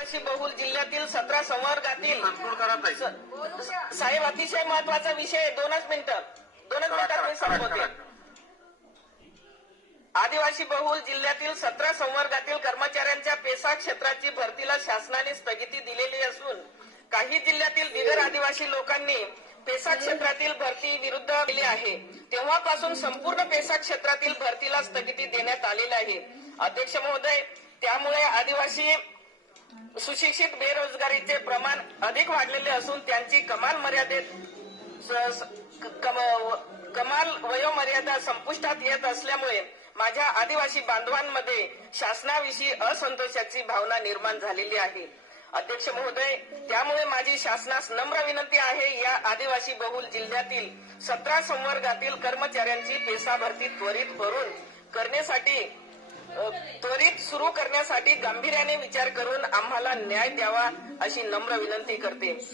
आदिवासी बहुल जिल्ह्यातील 17 संवर्गातील साहेब अतिशय महत्वाचा विषय 2 मिनिटात मी संपवते. आदिवासी बहुल जिल्ह्यातील 17 संवर्गातील कर्मचाऱ्यांच्या पेसा क्षेत्राची भरतीला शासनाने स्थगिती दिलेली असून काही जिल्ह्यातील बिगर आदिवासी लोकांनी पेसा क्षेत्रातील भरती विरुद्ध केली आहे. तेव्हापासून संपूर्ण पेसा क्षेत्रातील भरतीला स्थगिती देण्यात आलेली आहे. अध्यक्ष महोदय, त्यामुळे आदिवासी सुशिक्षित बेरोजगारीचे प्रमाण अधिक वाढलेले असून त्यांची कमाल वयोमर्यादा संपुष्टात येत असल्यामुळे माझ्या आदिवासी बांधवांमध्ये शासनाविषयी असंतोषाची भावना निर्माण झालेली आहे. अध्यक्ष महोदय, त्यामुळे माझी शासनास नम्र विनंती आहे, या आदिवासी बहुल जिल्ह्यातील 17 संवर्गातील कर्मचाऱ्यांची पेसा भरती त्वरित सुरू करण्यासाठी गांभीर्याने विचार करून आम्हाला न्याय द्यावा अशी नम्र विनंती करते.